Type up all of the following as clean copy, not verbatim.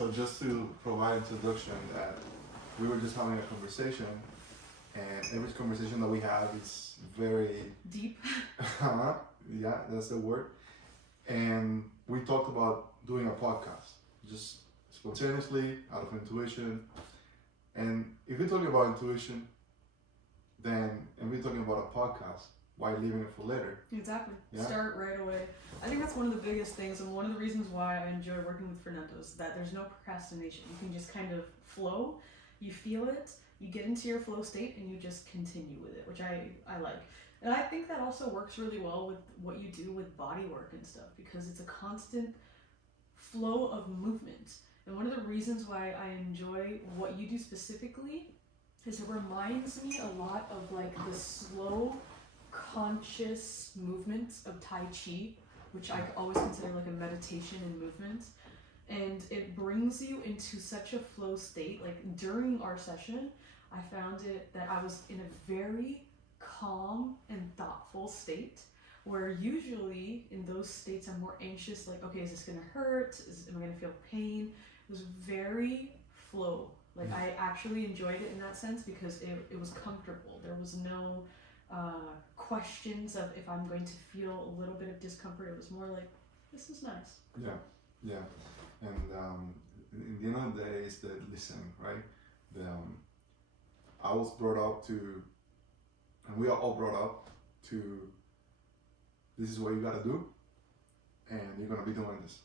So just to provide introduction, that we were just having a conversation, and every conversation that we have is very deep. Yeah, that's the word. And we talked about doing a podcast, just spontaneously, out of intuition. And if we're talking about intuition, then, and we're talking about a podcast, why leaving it for later? Exactly. Yeah? Start right away. I think that's one of the biggest things, and one of the reasons why I enjoy working with Fernando is that there's no procrastination. You can just kind of flow, you feel it, you get into your flow state, and you just continue with it, which I like. And I think that also works really well with what you do with body work and stuff, because it's a constant flow of movement. And one of the reasons why I enjoy what you do specifically is it reminds me a lot of like the slow, conscious movements of Tai Chi, which I always consider like a meditation and movement. And it brings you into such a flow state. Like during our session, I found it that I was in a very calm and thoughtful state, where usually in those states I'm more anxious, like, okay, is this gonna hurt? Am I gonna feel pain? It was very flow. Like I actually enjoyed it in that sense because it was comfortable. There was no questions of if I'm going to feel a little bit of discomfort. It was more like, this is nice. Yeah. And in the end of the day, it's the listening, right? I was brought up to, and we are all brought up to, this is what you gotta do, and you're gonna be doing this.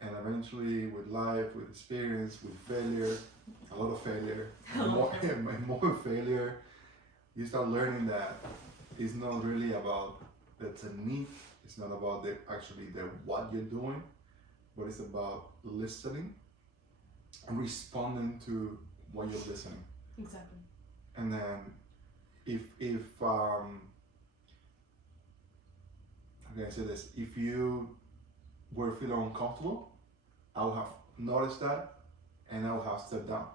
And eventually, with life, with experience, with failure, a lot of failure, more failure, you start learning that it's not really about the technique, it's not about the what you're doing, but it's about listening and responding to what you're listening. Exactly. And then if how can I say this? If you were feeling uncomfortable, I would have noticed that and I would have stepped down.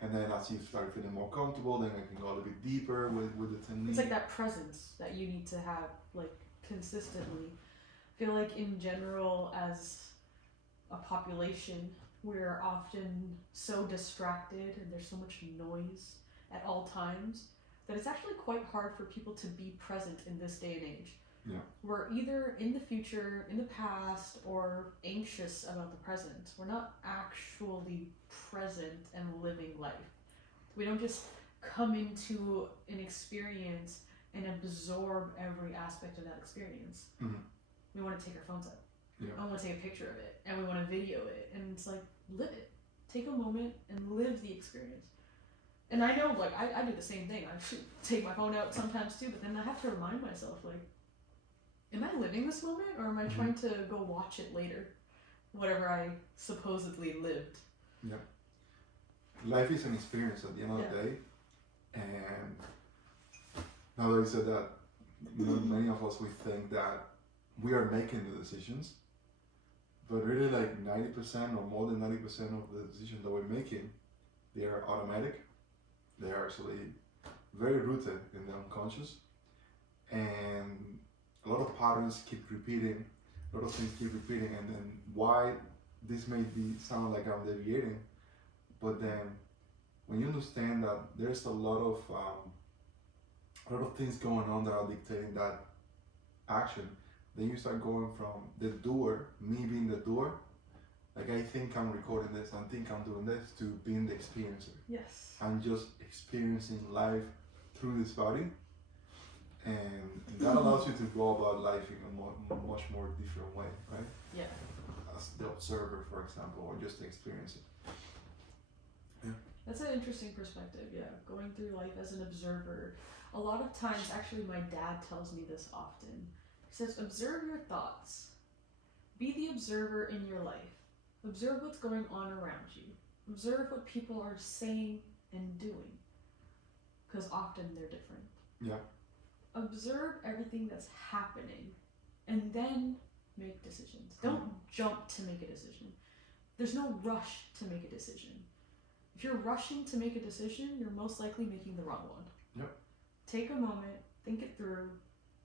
And then as you start feeling more comfortable, then I can go a little bit deeper with the technique. It's like that presence that you need to have like consistently. I feel like in general as a population, we're often so distracted and there's so much noise at all times that it's actually quite hard for people to be present in this day and age. Yeah. We're either in the future, in the past, or anxious about the present. We're not actually present and living life. We don't just come into an experience and absorb every aspect of that experience. Mm-hmm. We want to take our phones out. Yeah. I want to take a picture of it, and we want to video it, and it's like, live it. Take a moment and live the experience. And I know, like, I do the same thing. I take my phone out sometimes too, but then I have to remind myself, like, am I living this moment, or am I trying to go watch it later? Whatever I supposedly lived. Yeah. Life is an experience at the end of the day. And now that you said that, many of us, we think that we are making the decisions. But really, like 90% or more than 90% of the decisions that we're making, they are automatic. They are actually very rooted in the unconscious. And a lot of patterns keep repeating, a lot of things keep repeating, and then why this may sound like I'm deviating, but then when you understand that there's a lot of things going on that are dictating that action, then you start going from the doer, me being the doer, like I think I'm recording this, I think I'm doing this, to being the experiencer. Yes. I'm just experiencing life through this body. And that allows you to go about life in a much more different way, right? Yeah. As the observer, for example, or just the experiencer. Yeah. That's an interesting perspective, yeah. Going through life as an observer. A lot of times, actually, my dad tells me this often. He says, observe your thoughts. Be the observer in your life. Observe what's going on around you. Observe what people are saying and doing. Because often they're different. Yeah. Observe everything that's happening and then make decisions. Don't jump to make a decision. There's no rush to make a decision. If you're rushing to make a decision, you're most likely making the wrong one. Yep. Take a moment, think it through,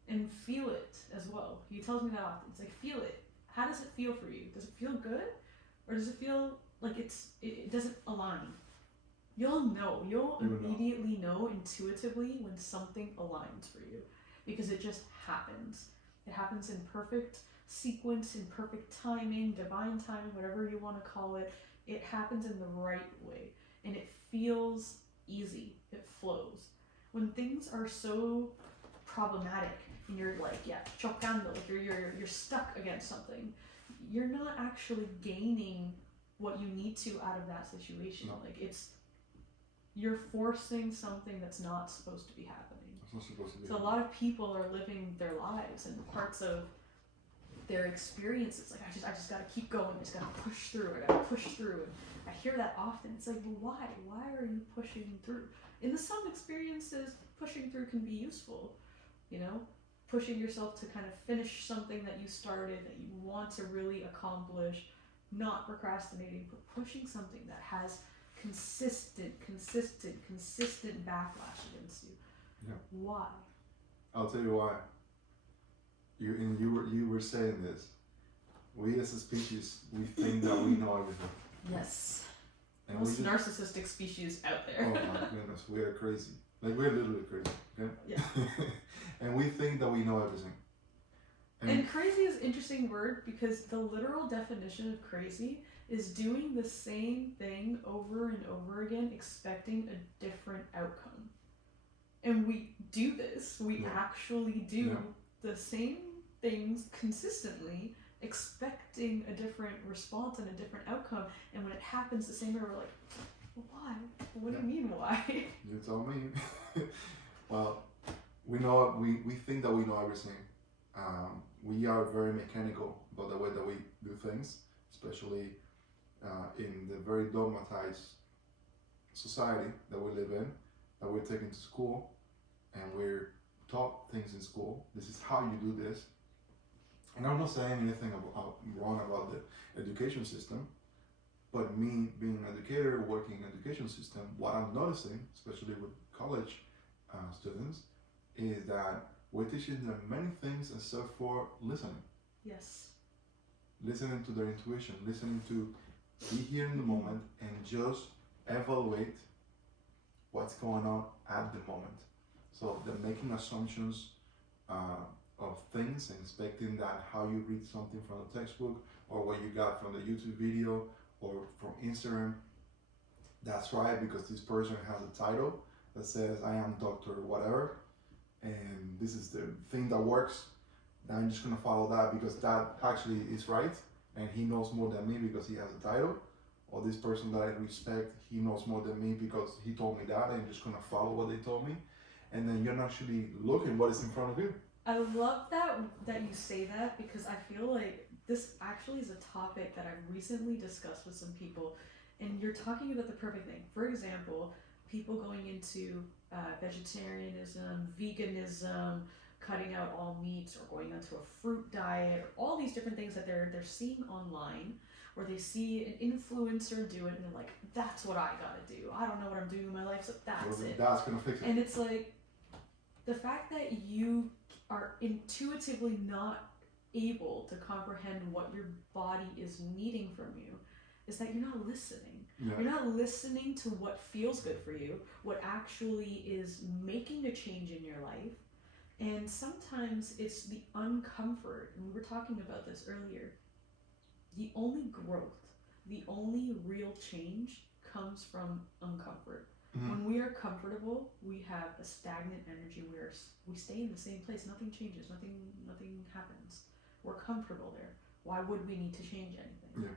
and feel it as well. He tells me that often. It's like, feel it. How does it feel for you? Does it feel good? or does it feel like it doesn't align? You'll immediately know intuitively when something aligns for you, because it just happens. It happens in perfect sequence, in perfect timing, divine timing, whatever you want to call it. It happens in the right way, and it feels easy. It flows. When things are so problematic and you're like, chocando, like you're stuck against something, you're not actually gaining what you need to out of that situation. No. Like you're forcing something that's not supposed to be happening. It's not supposed to be. So a lot of people are living their lives, and parts of their experiences, like I just gotta keep going, I just gotta push through, and I hear that often. It's like, well, why are you pushing through? In some experiences, pushing through can be useful, you know, pushing yourself to kind of finish something that you started, that you want to really accomplish, not procrastinating, but pushing something that has consistent backlash against you. Yeah. Why? I'll tell you why. You were saying this. We as a species, we think that we know everything. Yes. And most narcissistic species out there. Oh my goodness, we are crazy. Like, we're literally crazy. Okay? Yeah. And we think that we know everything. And crazy is an interesting word, because the literal definition of crazy is doing the same thing over and over again, expecting a different outcome. And we do this. We actually do the same things consistently, expecting a different response and a different outcome. And when it happens the same way, we're like, well, why? What do you mean, why? You tell me. Well, we think that we know everything. We are very mechanical about the way that we do things, especially in the very dogmatized society that we live in, that we're taken to school, and we're taught things in school. This is how you do this. And I'm not saying anything wrong about the education system, but me being an educator, working in the education system, what I'm noticing, especially with college students, is that we're teaching them many things except for listening. Yes. Listening to their intuition, listening to be here in the moment and just evaluate what's going on at the moment. So they're making assumptions of things and expecting that how you read something from the textbook or what you got from the YouTube video or from Instagram, that's right, because this person has a title that says I am Dr. whatever, and this is the thing that works. Now I'm just gonna follow that because that actually is right, and he knows more than me because he has a title. Or this person that I respect, he knows more than me because he told me that, and I'm just gonna follow what they told me. And then you're not actually looking what is in front of you. I love that you say that, because I feel like this actually is a topic that I've recently discussed with some people, and you're talking about the perfect thing. For example, people going into vegetarianism, veganism, cutting out all meats, or going onto a fruit diet, or all these different things that they're seeing online, or they see an influencer do it and they're like, that's what I gotta do. I don't know what I'm doing in my life, so that's it. That's gonna fix it. And it's like, the fact that you are intuitively not able to comprehend what your body is needing from you is that you're not listening. Yeah. You're not listening to what feels good for you, what actually is making a change in your life. And sometimes it's the uncomfort, and we were talking about this earlier. The only growth, the only real change comes from uncomfort. Mm-hmm. When we are comfortable, we have a stagnant energy where we stay in the same place. Nothing changes. Nothing happens. We're comfortable there. Why would we need to change anything? Yeah.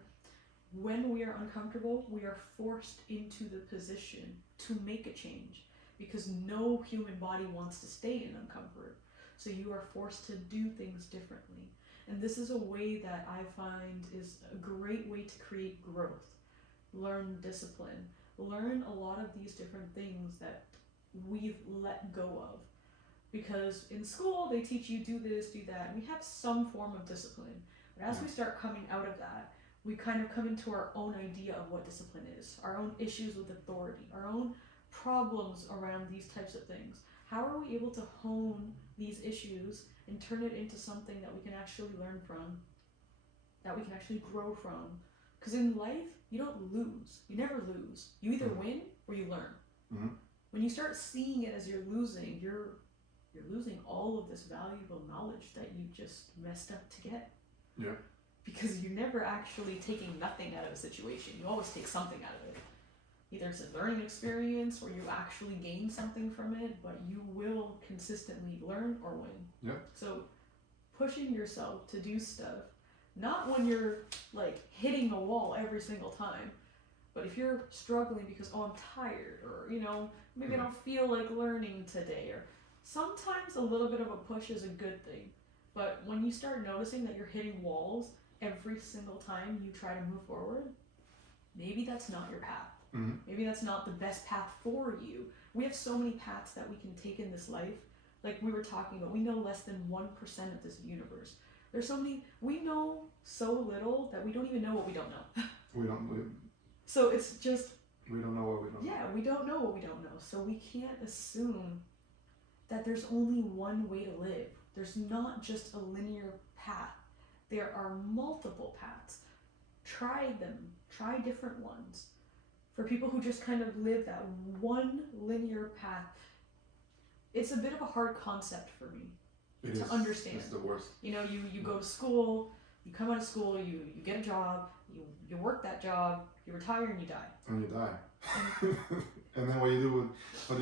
When we are uncomfortable, we are forced into the position to make a change, because no human body wants to stay in uncomfort. So you are forced to do things differently. And this is a way that I find is a great way to create growth. Learn discipline. Learn a lot of these different things that we've let go of. Because in school, they teach you do this, do that, and we have some form of discipline. But as we start coming out of that, we kind of come into our own idea of what discipline is, our own issues with authority, our own problems around these types of things. How are we able to hone these issues and turn it into something that we can actually learn from, that we can actually grow from, Because in life, you don't lose. You never lose. You either win or you learn. Mm-hmm. When you start seeing it as you're losing, you're losing all of this valuable knowledge that you just messed up to get. Yeah. Because you're never actually taking nothing out of a situation. You always take something out of it. Either it's a learning experience or you actually gain something from it, but you will consistently learn or win. Yeah. So pushing yourself to do stuff, not when you're like hitting a wall every single time, but if you're struggling because, oh, I'm tired, or, you know, maybe I don't feel like learning today, or sometimes a little bit of a push is a good thing. But when you start noticing that you're hitting walls every single time you try to move forward, maybe that's not your path. Mm-hmm. Maybe that's not the best path for you. We have so many paths that we can take in this life. Like we were talking about, we know less than 1% of this universe. There's so many, we know so little that we don't even know what we don't know. So it's just... We don't know what we don't know. Yeah, we don't know what we don't know. So we can't assume that there's only one way to live. There's not just a linear path. There are multiple paths. Try them. Try different ones. For people who just kind of live that one linear path, it's a bit of a hard concept for me to understand. It's the worst. You know, you go to school, you come out of school, you get a job, you work that job, you retire and you die. And you die. And then what do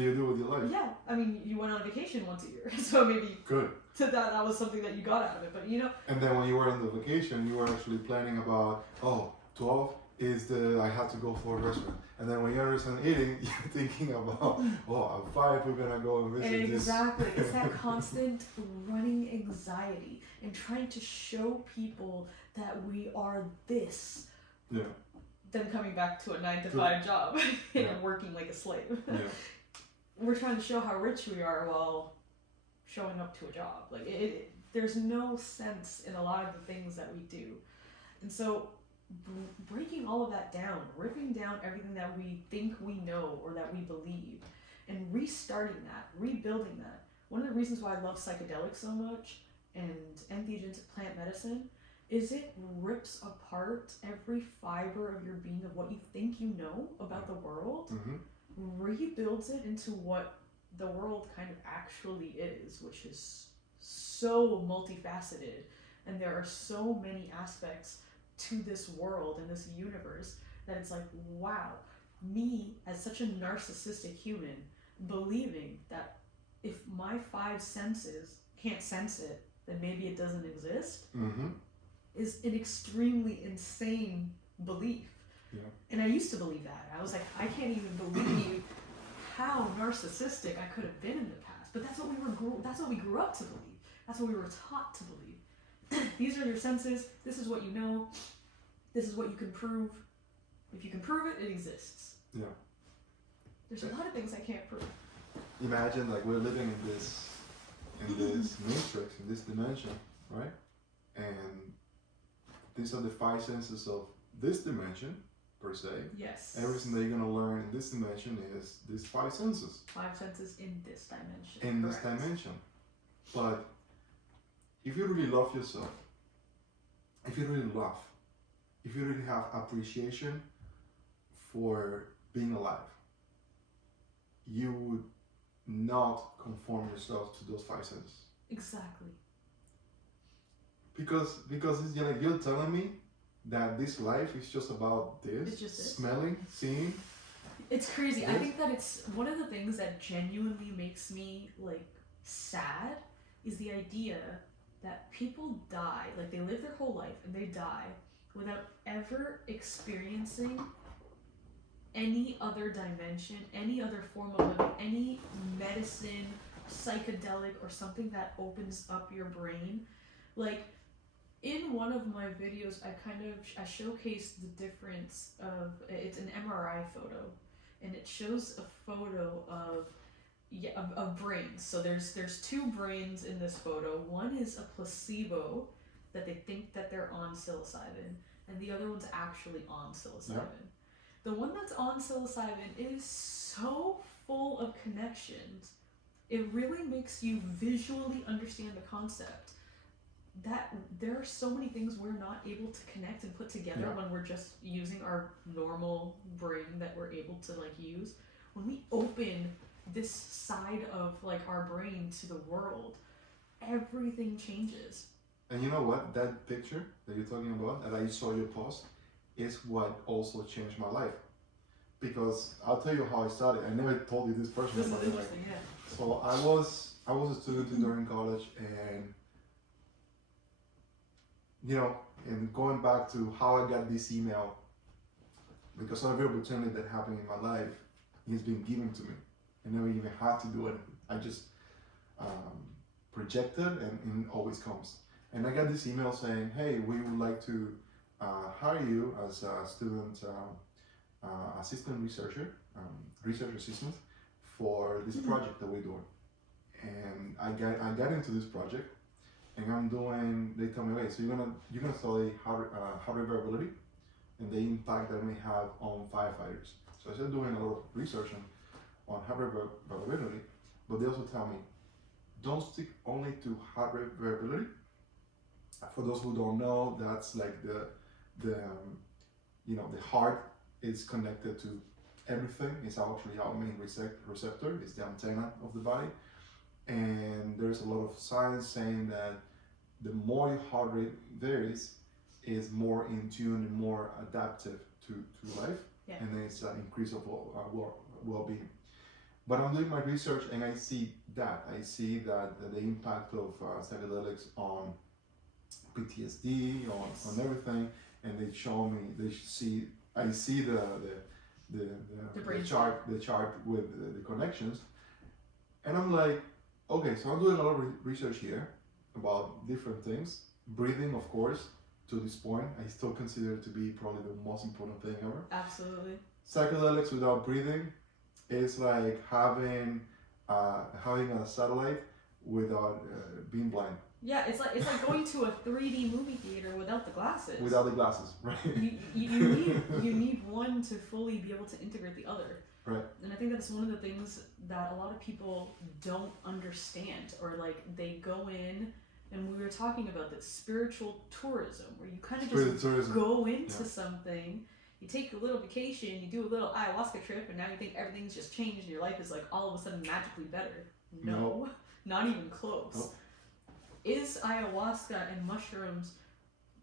you do with your life? Yeah, I mean, you went on vacation once a year, so maybe good. That was something that you got out of it, but you know. And then when you were on the vacation, you were actually planning about, 12 is I have to go for a restaurant. And then when you understand eating, you're thinking about, at 5 we're gonna go and visit this. Exactly, it's that constant running anxiety and trying to show people that we are this. Yeah. Then coming back to a 9-to-5 job and working like a slave. Yeah. We're trying to show how rich we are while showing up to a job. Like there's no sense in a lot of the things that we do. And so breaking all of that down, ripping down everything that we think we know or that we believe, and restarting that, rebuilding that. One of the reasons why I love psychedelics so much and entheogens, plant medicine, is it rips apart every fiber of your being of what you think you know about the world, rebuilds it into what the world kind of actually is, which is so multifaceted, and there are so many aspects to this world and this universe that it's like, wow, me as such a narcissistic human believing that if my 5 senses can't sense it, then maybe it doesn't exist, is an extremely insane belief. Yeah. And I used to believe that. I was like, I can't even believe how narcissistic I could have been in the past. But that's what we grew up to believe. That's what we were taught to believe. These are your senses. This is what you know. This is what you can prove. If you can prove it, it exists. Yeah. There's a lot of things I can't prove. Imagine like we're living in this matrix, in this dimension, right? And these are the 5 senses of this dimension, per se. Yes. Everything that you're gonna learn in this dimension is these 5 senses. 5 senses in this dimension. In Correct. this dimension. But if you really love yourself, if you really have appreciation for being alive, you would not conform yourself to those 5 senses. Exactly. Because it's like you're telling me that this life is just about this, It's just smelling, seeing. It's crazy. I think that it's one of the things that genuinely makes me like sad is the idea that people die, like they live their whole life and they die without ever experiencing any other dimension, any other form of living, any medicine, psychedelic, or something that opens up your brain. Like, in one of my videos, I showcased the difference of, it's an MRI photo, and it shows a photo of brains. So there's 2 brains in this photo. One is a placebo that they think that they're on psilocybin, and the other one's actually on psilocybin. Yeah. The one that's on psilocybin is so full of connections. It really makes you visually understand the concept. that there are so many things we're not able to connect and put together when we're just using our normal brain that we're able to like use. When we open this side of like our brain to the world, everything changes. And you know what? That picture that you're talking about, that I saw you post, is what also changed my life. Because I'll tell you how I started. I never told you this personally. This is interesting, yeah. So I was a student during college, and you know, and going back to how I got this email, because every opportunity that happened in my life has been given to me. I never even had to do anything. I just projected, and it always comes. And I got this email saying, hey, we would like to hire you as a student assistant researcher, research assistant for this project that we're doing. And I got into this project, and I'm doing. They tell me, okay, so you're gonna study heart rate variability and the impact that it may have on firefighters. So I started doing a lot of research on heart rate variability, but they also tell me, don't stick only to heart rate variability. For those who don't know, that's like the heart is connected to everything. It's actually our main receptor. It's the antenna of the body. And there's a lot of science saying that the more your heart rate varies, is more in tune and more adaptive to life. Yeah. And then it's an increase of well-being. But I'm doing my research, and I see that. I see that the impact of psychedelics on PTSD, on everything, and they show me. I see the chart with the connections, and I'm like, okay, so I'm doing a lot of research here about different things. Breathing, of course, to this point, I still consider it to be probably the most important thing ever. Absolutely. Psychedelics without breathing is like having a satellite without being blind. Yeah, it's like going to a 3D movie theater without the glasses. Without the glasses, right? You need one to fully be able to integrate the other. Right. And I think that's one of the things that a lot of people don't understand, or like they go in, and we were talking about this spiritual tourism, where you kind of just go into something, you take a little vacation, you do a little ayahuasca trip, and now you think everything's just changed and your life is like all of a sudden magically better. No, not even close. Nope. Is ayahuasca and mushrooms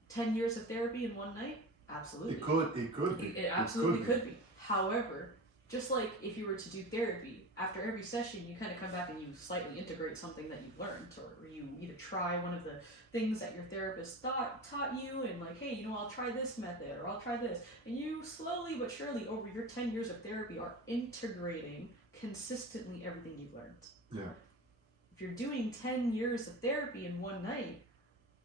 10 years of therapy in one night? Absolutely. It could be. It absolutely could be. However, just like if you were to do therapy, after every session you kind of come back and you slightly integrate something that you've learned, or you either try one of the things that your therapist taught you, and like, hey, I'll try this method, or I'll try this, and you slowly but surely over your 10 years of therapy are integrating consistently everything you've learned. Yeah. If you're doing 10 years of therapy in one night,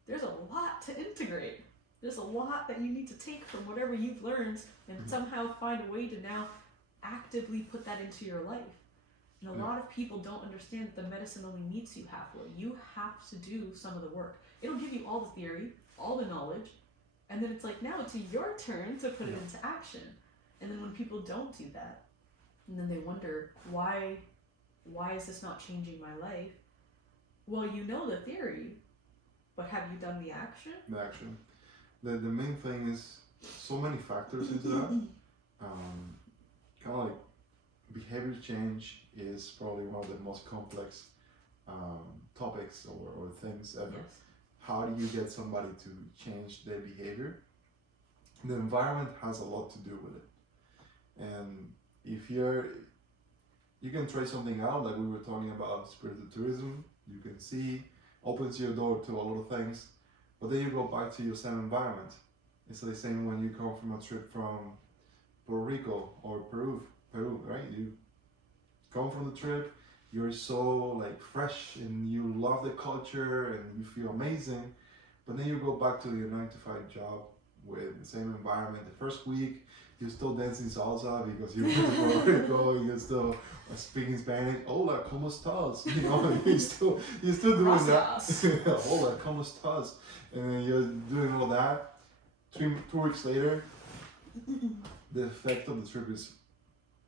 there's a lot to integrate. There's a lot that you need to take from whatever you've learned and somehow find a way to now actively put that into your life. And a lot of people don't understand that the medicine only meets you halfway. You have to do some of the work. It'll give you all the theory, all the knowledge, and then it's like, now it's your turn to put it into action. And then when people don't do that, and then they wonder, why is this not changing my life? Well, you know the theory, but have you done the action? The action. The main thing is so many factors into that. Kind of like behavior change is probably one of the most complex topics or things ever. Yes. How do you get somebody to change their behavior? The environment has a lot to do with it. And if you can try something out, like we were talking about spiritual tourism, you can see, opens your door to a lot of things, but then you go back to your same environment. It's the same when you come from a trip from Puerto Rico or Peru, right? You come from the trip, you're so like fresh and you love the culture and you feel amazing, but then you go back to your 9-to-5 job with the same environment. The first week, you're still dancing salsa because you're from Puerto Rico, you're still speaking Spanish. Hola, ¿cómo estás? You're still doing Gracias. that. Hola, ¿cómo estás? And then you're doing all that. 2 weeks later, the effect of the trip is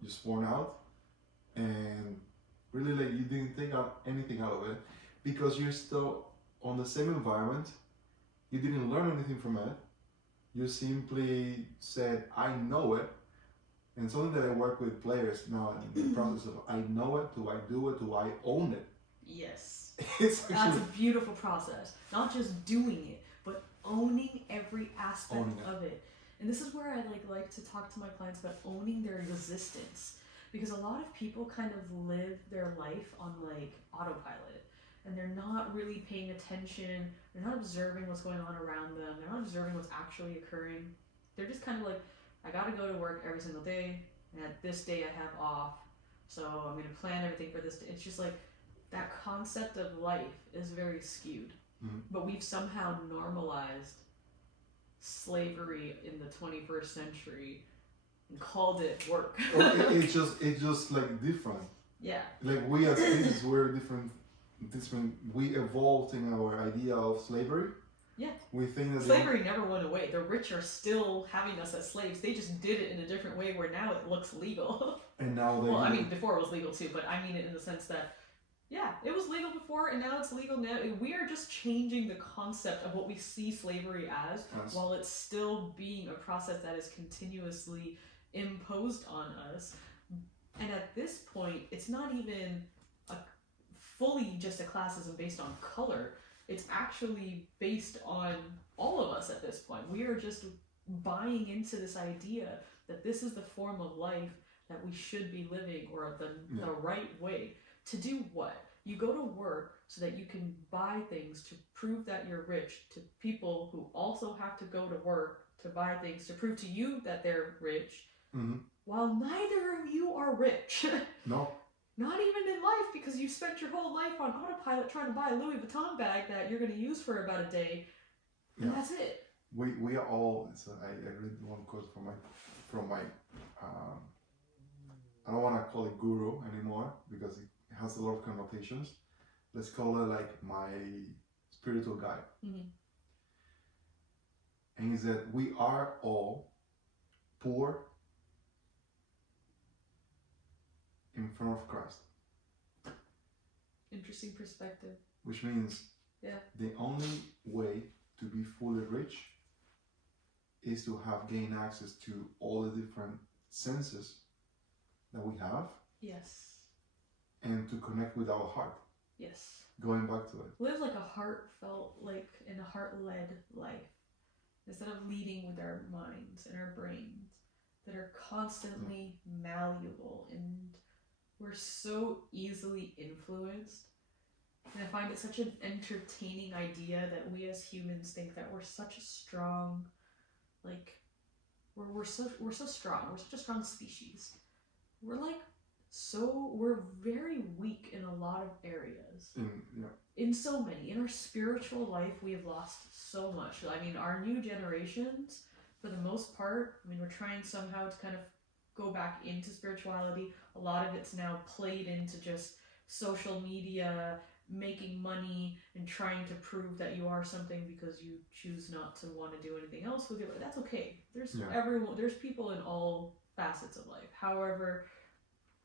just worn out, and really like you didn't take out anything out of it because you're still on the same environment, You didn't learn anything from it. You simply said, I know it. And something that I work with players now in the process of, I know it, do I do it, do I own it? Yes. It's actually, that's a beautiful process. Not just doing it, but owning every aspect of it. And this is where I like to talk to my clients about owning their existence. Because a lot of people kind of live their life on like autopilot. And they're not really paying attention. They're not observing what's going on around them. They're not observing what's actually occurring. They're just kind of like, I gotta go to work every single day, and at this day I have off, so I'm gonna plan everything for this day. It's just like, that concept of life is very skewed. Mm-hmm. But we've somehow normalized slavery in the 21st century and called it work. it's just like different. Yeah. Like we as species, we're different. We evolved in our idea of slavery. Yeah. We think that slavery never went away. The rich are still having us as slaves. They just did it in a different way where now it looks legal. And now they. Well, I mean, before it was legal too, but I mean it in the sense that, yeah, it was legal before and now it's legal now. We are just changing the concept of what we see slavery as, yes. while it's still being a process that is continuously imposed on us. And at this point, it's not even fully just a classism based on color. It's actually based on all of us at this point. We are just buying into this idea that this is the form of life that we should be living, or the right way. To do what? You go to work so that you can buy things to prove that you're rich to people who also have to go to work to buy things to prove to you that they're rich, while neither of you are rich. No. Not even in life, because you spent your whole life on autopilot trying to buy a Louis Vuitton bag that you're going to use for about a day, and that's it. We are all. I read one quote from my I don't want to call it guru anymore because it has a lot of connotations. Let's call it like my spiritual guide. Mm-hmm. And he said, we are all poor in front of Christ. Interesting perspective. Which means the only way to be fully rich is to have gained access to all the different senses that we have. Yes. And to connect with our heart. Yes. Going back to it. Live like a heartfelt, and a heart-led life. Instead of leading with our minds and our brains that are constantly malleable, and we're so easily influenced. And I find it such an entertaining idea that we as humans think that we're such a strong, we're so strong. We're such a strong species. We're very weak in a lot of areas. In so many. In our spiritual life, we have lost so much. I mean, our new generations, for the most part, we're trying somehow to kind of go back into spirituality. A lot of it's now played into just social media, making money, and trying to prove that you are something because you choose not to want to do anything else with it. That's okay. There's people in all facets of life. However,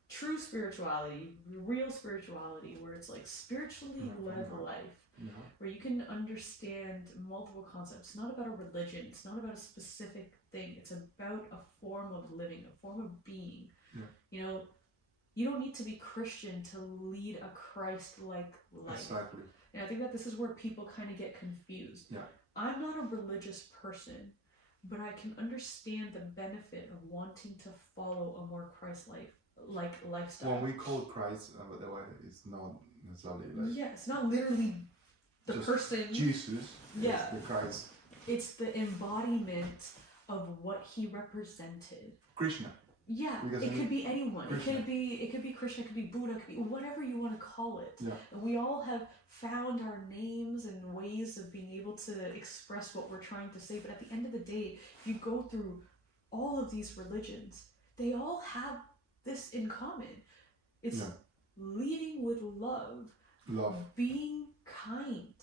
true spirituality, real spirituality, where it's like spiritually led life, where you can understand multiple concepts. It's not about a religion. It's not about a specific thing. It's about a form of living, a form of being. You don't need to be Christian to lead a Christ-like life. Exactly. And I think that this is where people kind of get confused. Yeah. I'm not a religious person, but I can understand the benefit of wanting to follow a more Christ-like lifestyle. When we call Christ, by the way, it's not necessarily it's not literally the person. Jesus. Yeah. The Christ. It's the embodiment of what he represented. Krishna. Yeah, because it could be anyone. Krishna. It could be Krishna, it could be Buddha, it could be whatever you want to call it. Yeah. And we all have found our names and ways of being able to express what we're trying to say. But at the end of the day, if you go through all of these religions, they all have this in common. It's leading with love, being kind,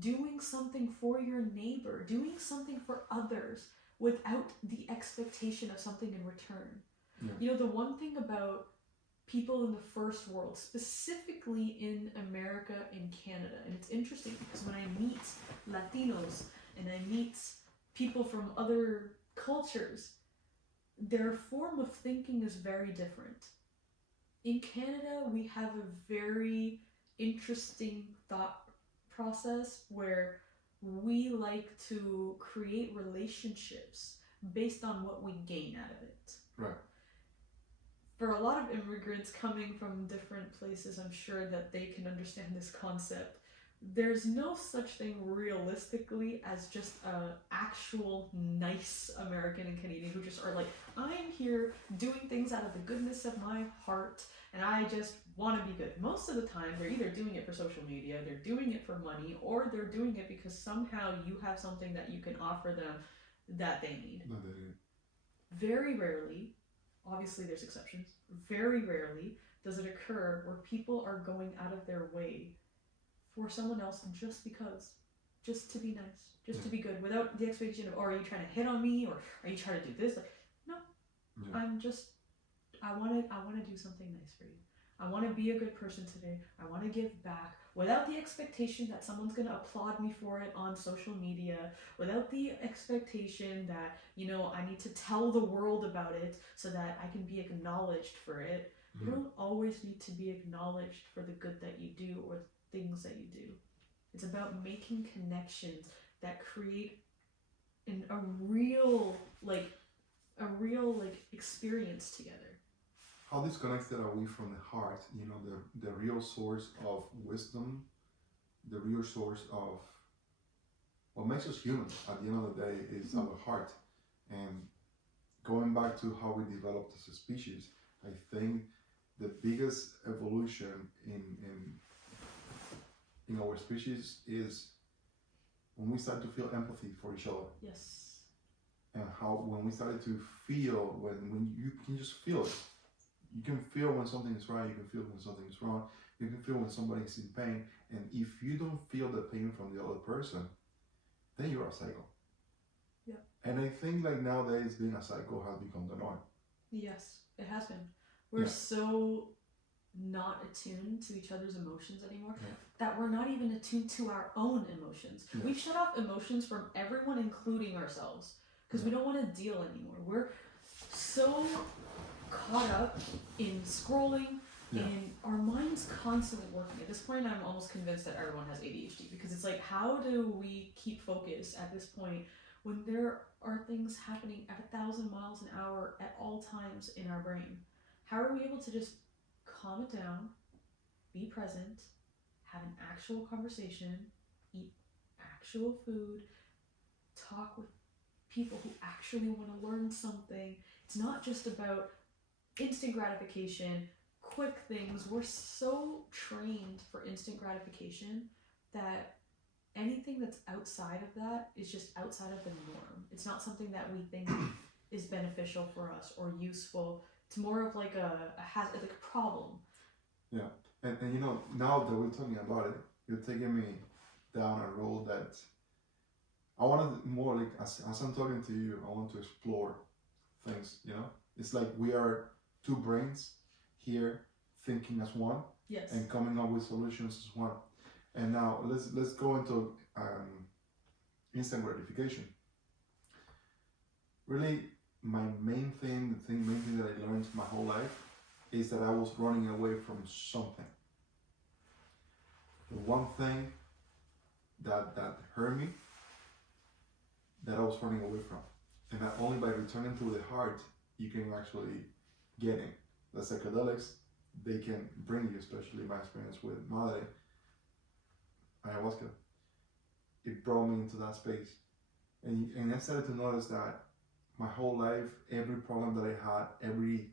doing something for your neighbor, doing something for others without the expectation of something in return. The one thing about people in the first world, specifically in America and Canada. And it's interesting because when I meet Latinos and I meet people from other cultures, their form of thinking is very different. In Canada, we have a very interesting thought process where we like to create relationships based on what we gain out of it. Right. For a lot of immigrants coming from different places, I'm sure that they can understand this concept. There's no such thing realistically as just a actual nice American and Canadian who just are like, I'm here doing things out of the goodness of my heart and I just want to be good. Most of the time, they're either doing it for social media, they're doing it for money, or they're doing it because somehow you have something that you can offer them that they need. No, they didn't. Very rarely, obviously there's exceptions, very rarely does it occur where people are going out of their way for someone else just because, just to be nice, just to be good, without the expectation of, oh, are you trying to hit on me, or are you trying to do this? Like, no, I'm just, I want to do something nice for you. I want to be a good person today. I want to give back without the expectation that someone's going to applaud me for it on social media, without the expectation that, you know, I need to tell the world about it so that I can be acknowledged for it. You don't always need to be acknowledged for the good that you do or things that you do. It's about making connections that create a real experience together. How disconnected are we from the heart? You know, the real source of wisdom, the real source of what makes us human at the end of the day is our heart. And going back to how we developed as a species, I think the biggest evolution in our species is when we start to feel empathy for each other. Yes. And how when we started to feel, when you can just feel it. You can feel when something is right, you can feel when something is wrong, you can feel when somebody is in pain, and if you don't feel the pain from the other person, then you're a psycho. Yeah. And I think like nowadays being a psycho has become the norm. Yes, it has been. We're so not attuned to each other's emotions anymore that we're not even attuned to our own emotions. We've shut off emotions from everyone, including ourselves, because we don't want to deal anymore. We're so caught up in scrolling, and our mind's constantly working. At this point, I'm almost convinced that everyone has ADHD, because it's like, how do we keep focus at this point when there are things happening at 1,000 miles an hour at all times in our brain? How are we able to just calm it down, be present, have an actual conversation, eat actual food, talk with people who actually want to learn something? It's not just about instant gratification, quick things. We're so trained for instant gratification that anything that's outside of that is just outside of the norm. It's not something that we think is beneficial for us or useful. It's more of like a problem. Yeah, and you know, now that we're talking about it, you're taking me down a road that I wanted more like, as I'm talking to you, I want to explore things, you know? It's like we are two brains here thinking as one, and coming up with solutions as one. And now let's go into instant gratification. Really, my main thing that I learned my whole life is that I was running away from something. The one thing that hurt me, that I was running away from. And that only by returning to the heart, you can actually get it. The psychedelics, they can bring you, especially my experience with Madre, ayahuasca. It brought me into that space. And I started to notice that my whole life, every problem that I had, every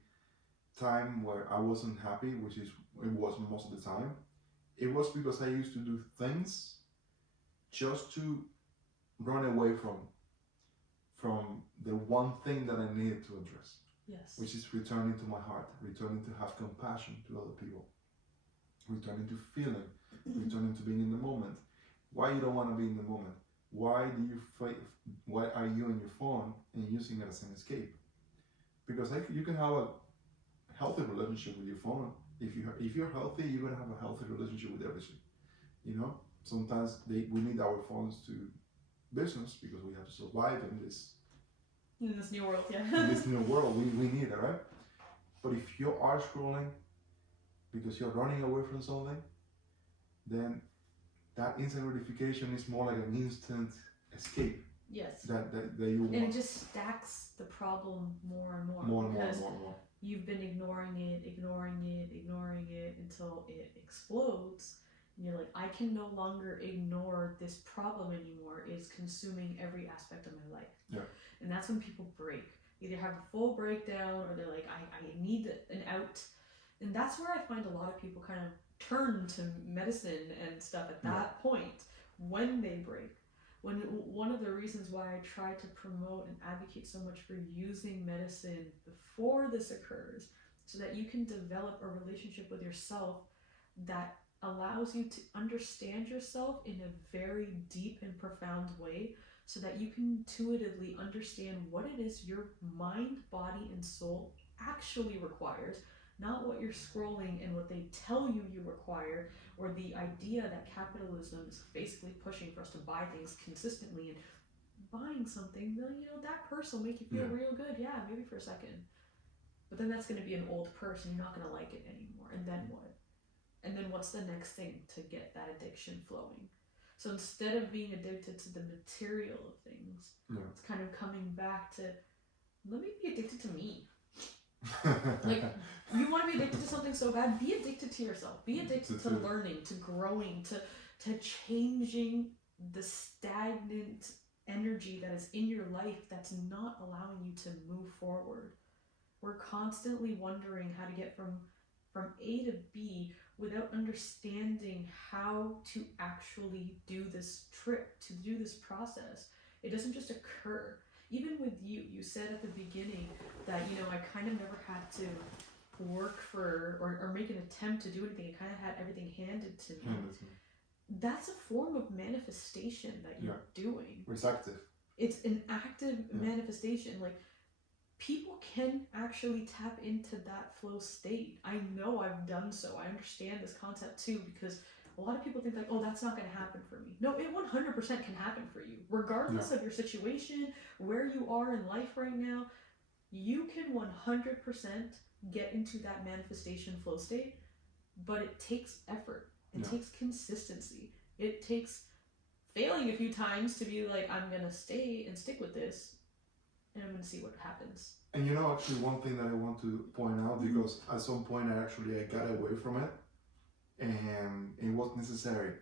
time where I wasn't happy, which is it was most of the time, it was because I used to do things just to run away from the one thing that I needed to address. Yes. Which is returning to my heart, returning to have compassion to other people, returning to feeling, returning to being in the moment. Why you don't want to be in the moment? Why do you why are you on your phone and using it as an escape? Because you can have a healthy relationship with your phone. If you're healthy, you're gonna have a healthy relationship with everything. You know, sometimes we need our phones to business because we have to survive in this new world. Yeah. in this new world. We need it, right? But if you are scrolling because you're running away from something, then that instant gratification is more like an instant escape. Yes. That you want. And it just stacks the problem more and more. More. You've been ignoring it until it explodes. And you're like, I can no longer ignore this problem anymore. It's consuming every aspect of my life. Yeah. And that's when people break. Either have a full breakdown or they're like, I need an out. And that's where I find a lot of people kind of turn to medicine and stuff at that point when they break. When one of the reasons why I try to promote and advocate so much for using medicine before this occurs, so that you can develop a relationship with yourself that allows you to understand yourself in a very deep and profound way, so that you can intuitively understand what it is your mind, body, and soul actually requires, not what you're scrolling and what they tell you require, or the idea that capitalism is basically pushing for us to buy things consistently, and buying something, that purse will make you feel real good, maybe for a second. But then that's going to be an old purse and you're not going to like it anymore. And then what? And then what's the next thing to get that addiction flowing? So instead of being addicted to the material of things, it's kind of coming back to, let me be addicted to me. Like, you want to be addicted to something so bad, be addicted to yourself. Be addicted to learning, to growing, to changing the stagnant energy that is in your life that's not allowing you to move forward. We're constantly wondering how to get from A to B without understanding how to actually do this trip, to do this process. It doesn't just occur. Even with you said at the beginning that, I kind of never had to work for or make an attempt to do anything. I kind of had everything handed to me. That's a form of manifestation that you're doing. It's active. It's an active manifestation. Like, people can actually tap into that flow state. I know I've done so. I understand this concept too, because a lot of people think like, oh, that's not going to happen for me. No, it 100% can happen for you. Regardless of your situation, where you are in life right now, you can 100% get into that manifestation flow state, but it takes effort. It takes consistency. It takes failing a few times to be like, I'm going to stay and stick with this, and I'm going to see what happens. And actually one thing that I want to point out, because at some point I got away from it, and it was necessary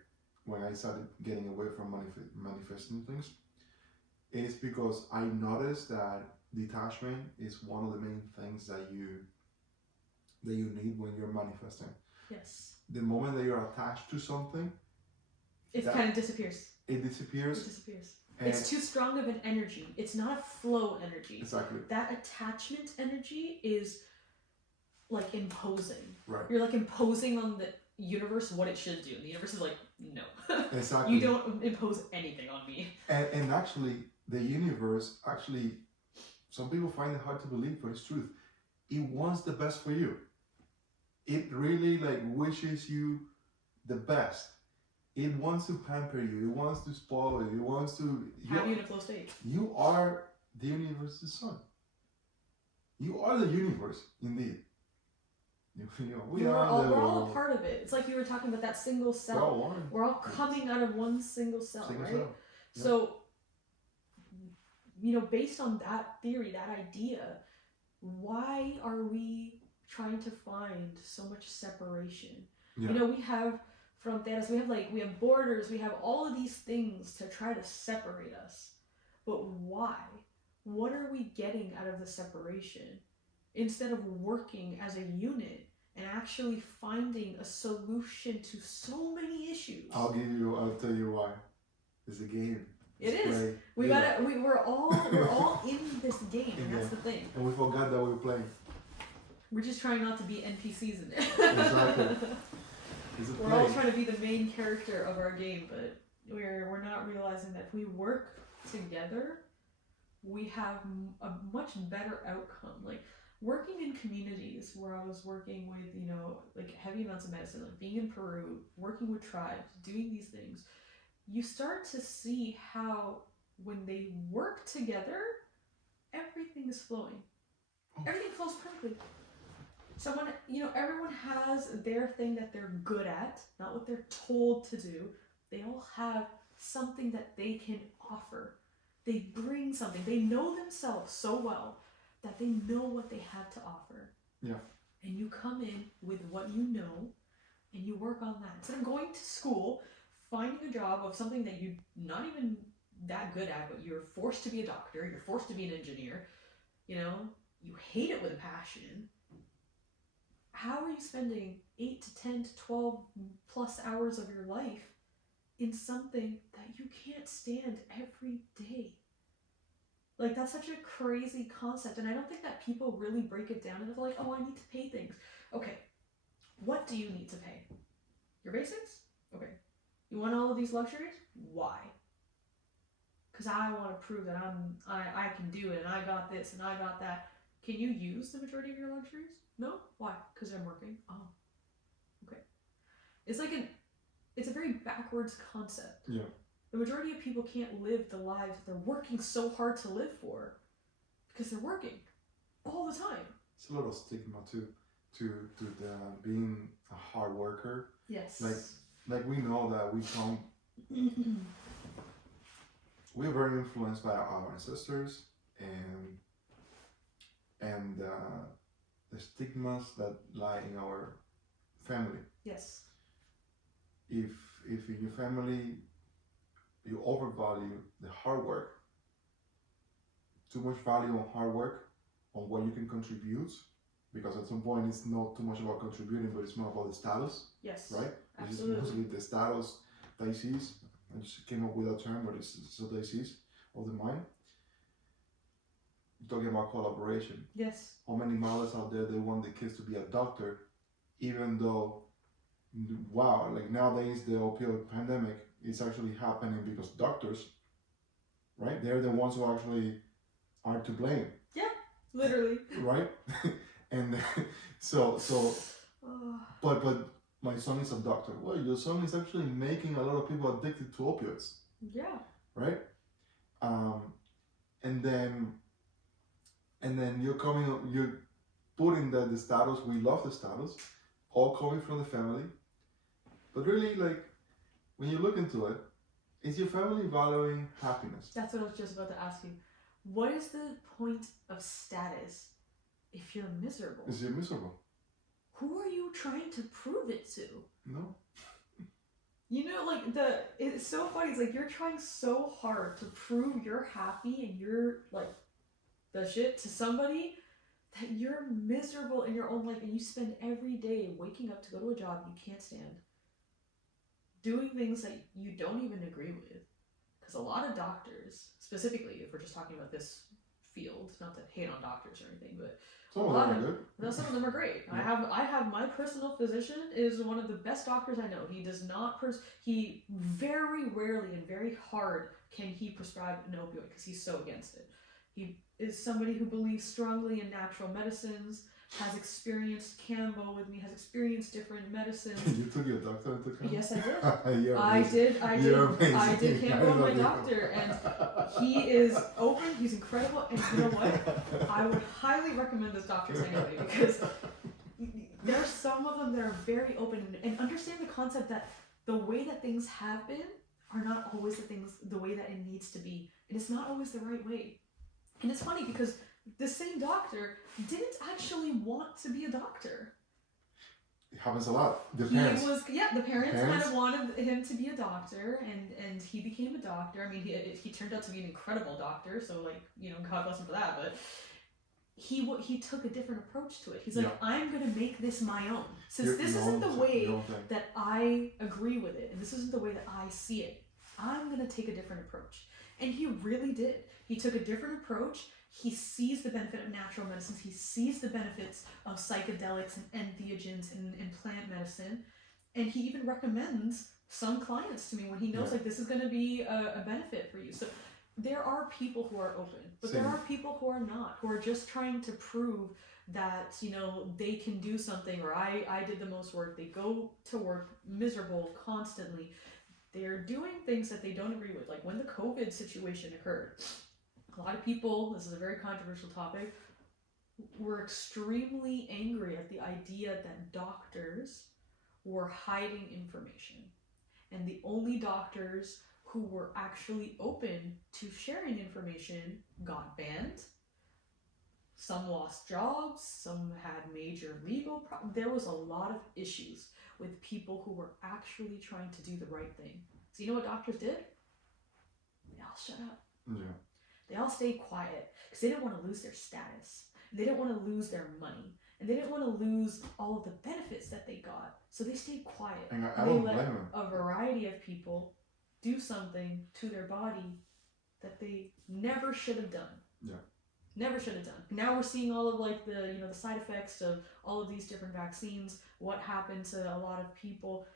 when I started getting away from manifesting things. It's because I noticed that detachment is one of the main things that you need when you're manifesting. Yes. The moment that you're attached to something, it kind of disappears. It disappears. It disappears. It's too strong of an energy. It's not a flow energy. Exactly. That attachment energy is like imposing. Right. You're like imposing on the universe what it should do. And the universe is like, no. Exactly. You don't impose anything on me. And actually, the universe, some people find it hard to believe, but it's truth. It wants the best for you. It really wishes you the best. It wants to pamper you. It wants to spoil you. It wants to have you in a flow state. You are the universe's son. You are the universe, indeed. We're all a part of it. It's like you were talking about that single cell. We're all coming out of one single cell, right? Cell. Yep. So, based on that theory, that idea, why are we trying to find so much separation? Yeah. We have fronteras, we have borders, we have all of these things to try to separate us. But why? What are we getting out of the separation? Instead of working as a unit and actually finding a solution to so many issues. I'll tell you why. It's a game. It is. We're all in this game, and that's the thing. And we forgot that we're playing. We're just trying not to be NPCs in it. Exactly. We're all trying to be the main character of our game, but we're not realizing that if we work together, we have a much better outcome. Like, working in communities where I was working with, you know, like heavy amounts of medicine, like being in Peru, working with tribes, doing these things, you start to see how when they work together, everything is flowing. Everything flows perfectly. Someone, you know, everyone has their thing that they're good at, not what they're told to do. They all have something that they can offer. They bring something. They know themselves so well that they know what they have to offer. Yeah. And you come in with what you know and you work on that. Instead of going to school, finding a job of something that you're not even that good at, but you're forced to be a doctor, you're forced to be an engineer, you know, you hate it with a passion. How are you spending 8 to 10 to 12 plus hours of your life in something that you can't stand every day? Like, that's such a crazy concept, and I don't think that people really break it down and they're like, oh, I need to pay things. Okay, what do you need to pay? Your basics? Okay. You want all of these luxuries? Why? Because I want to prove that I can do it, and I got this, and I got that. Can you use the majority of your luxuries? No? Why? Because I'm working. Oh. Okay. It's like it's a very backwards concept. Yeah. The majority of people can't live the lives that they're working so hard to live for because they're working all the time. It's a lot of stigma too, to the being a hard worker. Yes. Like we know that we come, we're very influenced by our ancestors and the stigmas that lie in our family. Yes. If in your family you overvalue the hard work, too much value on hard work, on what you can contribute, because at some point it's not too much about contributing, but it's more about the status. Yes. Right? Absolutely. It's mostly the status disease. I just came up with a term, but it's a disease of the mind. Talking about collaboration. Yes. How many mothers out there, they want the kids to be a doctor, even though, wow, like nowadays the opioid pandemic is actually happening because doctors, right? They're the ones who actually are to blame. Yeah, literally. Right? And so but my son is a doctor. Well, your son is actually making a lot of people addicted to opioids. Yeah. Right? And then you're putting the status, we love the status, all coming from the family. But really, like, when you look into it, is your family valuing happiness? That's what I was just about to ask you. What is the point of status if you're miserable? Is it miserable? Who are you trying to prove it to? No. You know, like, it's so funny. It's like you're trying so hard to prove you're happy and you're, like, the shit to somebody that you're miserable in your own life, and you spend every day waking up to go to a job you can't stand, doing things that you don't even agree with. Because a lot of doctors, specifically if we're just talking about this field, not to hate on doctors or anything, but some of them are great. Yeah. I have my personal physician is one of the best doctors I know. He does not he very rarely and very hard can he prescribe an opioid because he's so against it. He is somebody who believes strongly in natural medicines, has experienced Cambo with me, has experienced different medicines. You took your doctor into Cambo? Yes, I did. I did Cambo with my doctor, and he is open, he's incredible, and you know what? I would highly recommend this doctor to anybody, because there's some of them that are very open and understand the concept that the way that things have been are not always the way that it needs to be, and it's not always the right way. And it's funny because the same doctor didn't actually want to be a doctor. It happens a lot. The parents kind of wanted him to be a doctor, and he became a doctor. I mean, he turned out to be an incredible doctor, so, like, you know, God bless him for that. But he took a different approach to it. He's like, I'm gonna make this my own. Since this isn't the way that I agree with it, and this isn't the way that I see it, I'm gonna take a different approach. And he really did. He took a different approach. He sees the benefit of natural medicines. He sees the benefits of psychedelics and entheogens and plant medicine. And he even recommends some clients to me when he knows, like, this is going to be a benefit for you. So there are people who are open, but Same. there are people who are not, who are just trying to prove that, you know, they can do something, or I did the most work. They go to work miserable constantly. They're doing things that they don't agree with. Like when the COVID situation occurred, a lot of people, this is a very controversial topic, were extremely angry at the idea that doctors were hiding information. And the only doctors who were actually open to sharing information got banned. Some lost jobs, some had major legal problems. There was a lot of issues with people who were actually trying to do the right thing. So you know what doctors did? They all shut up. Yeah. They all stayed quiet because they didn't want to lose their status. They didn't want to lose their money. And they didn't want to lose all of the benefits that they got. So they stayed quiet. And I they don't let blame them. a variety of people do something to their body that they never should have done. Yeah. Never should have done. Now we're seeing all of like the, you know, the side effects of all of these different vaccines, what happened to a lot of people.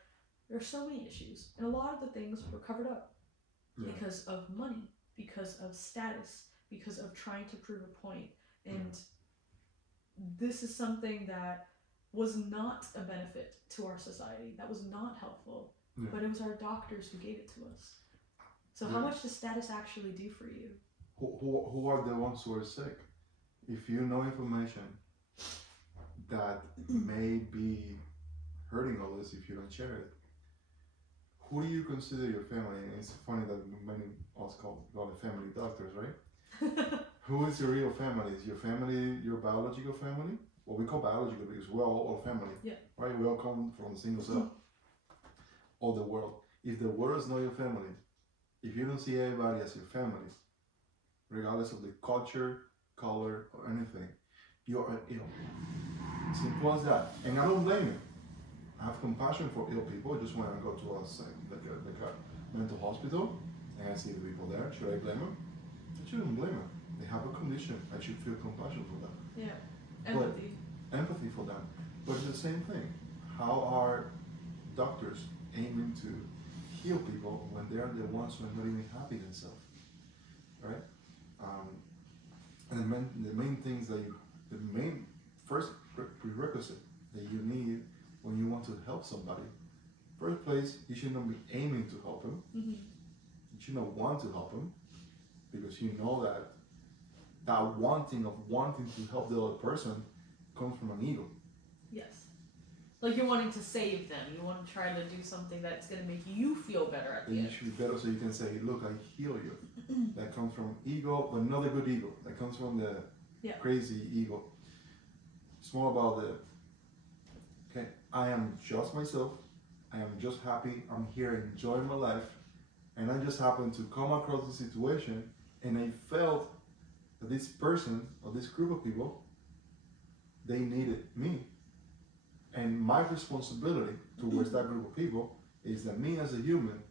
There are so many issues. And a lot of the things were covered up because of money, because of status, because of trying to prove a point. And this is something that was not a benefit to our society. That was not helpful. Yeah. But it was our doctors who gave it to us. So how much does status actually do for you? Who are the ones who are sick? If you know information that may be hurting others if you don't share it, who do you consider your family? And it's funny that many of us call it family doctors, right? Who is your real family? Is your family your biological family? Well, we call biological because we're all family, right? We all come from a single cell. Or the world. If the world is not your family, if you don't see everybody as your family, regardless of the culture, color, or anything, you are ill. Simple as that. And I don't blame you. I have compassion for ill people. Just when I go to a mental hospital and I see the people there, should I blame them? I shouldn't blame them. They have a condition. I should feel compassion for them. Yeah, empathy. But, empathy for them. But it's the same thing. How are doctors aiming to heal people when they're the ones who are not even happy themselves, right? And the main things that the main first prerequisite that you need when you want to help somebody, first place, you should not be aiming to help them. You should not want to help them because you know that wanting to help the other person comes from an ego. Yes. Like you're wanting to save them. You want to try to do something that's going to make you feel better at the end. You should be better so you can say, look, I heal you. That comes from ego, but not a good ego. That comes from the crazy ego. It's more about I am just myself. I am just happy. I'm here enjoying my life. And I just happened to come across the situation and I felt that this person or this group of people, they needed me. And my responsibility towards that group of people is that me as a human.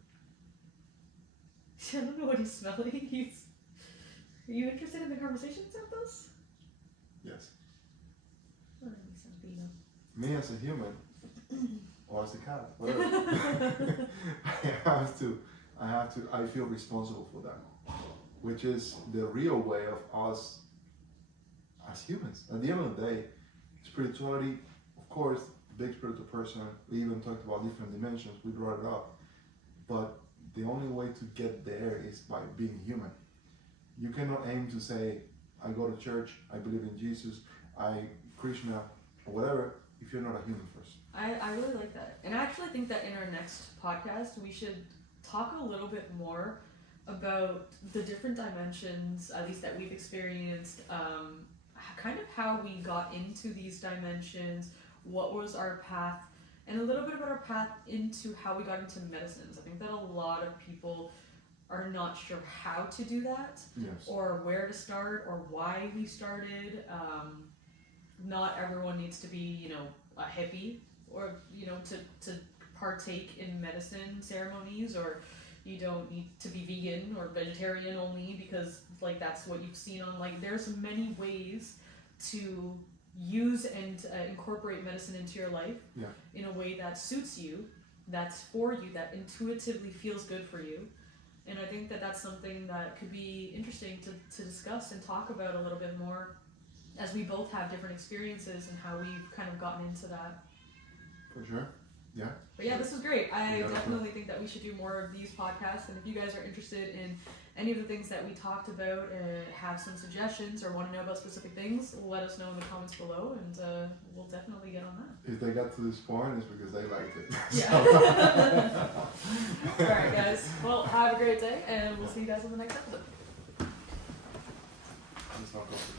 I don't know what he's smelling. Are you interested in the conversation, Santos? Yes. Oh, me as a human, or as a cat, whatever. I feel responsible for that, which is the real way of us as humans. At the end of the day, spirituality, of course, big spiritual person, we even talked about different dimensions, we brought it up, but the only way to get there is by being human. You cannot aim to say, I go to church, I believe in Jesus, I Krishna, or whatever, if you're not a human first. I really like that. And I actually think that in our next podcast, we should talk a little bit more about the different dimensions, at least that we've experienced, kind of how we got into these dimensions, what was our path, and a little bit about our path into how we got into medicines. I think that a lot of people are not sure how to do that, or where to start, or why we started. Not everyone needs to be, a hippie, or, to partake in medicine ceremonies, or you don't need to be vegan or vegetarian only because, that's what you've seen on, there's many ways to use and incorporate medicine into your life in a way that suits you, that's for you, that intuitively feels good for you. And I think that that's something that could be interesting to discuss and talk about a little bit more, as we both have different experiences and how we've kind of gotten into that. For sure. Yeah. But yeah, this is great. I definitely think that we should do more of these podcasts. And if you guys are interested in any of the things that we talked about, have some suggestions or want to know about specific things, let us know in the comments below, and we'll definitely get on that. If they got to this point, it's because they liked it. Yeah. Alright guys, well, have a great day, and we'll see you guys in the next episode. It's not coffee.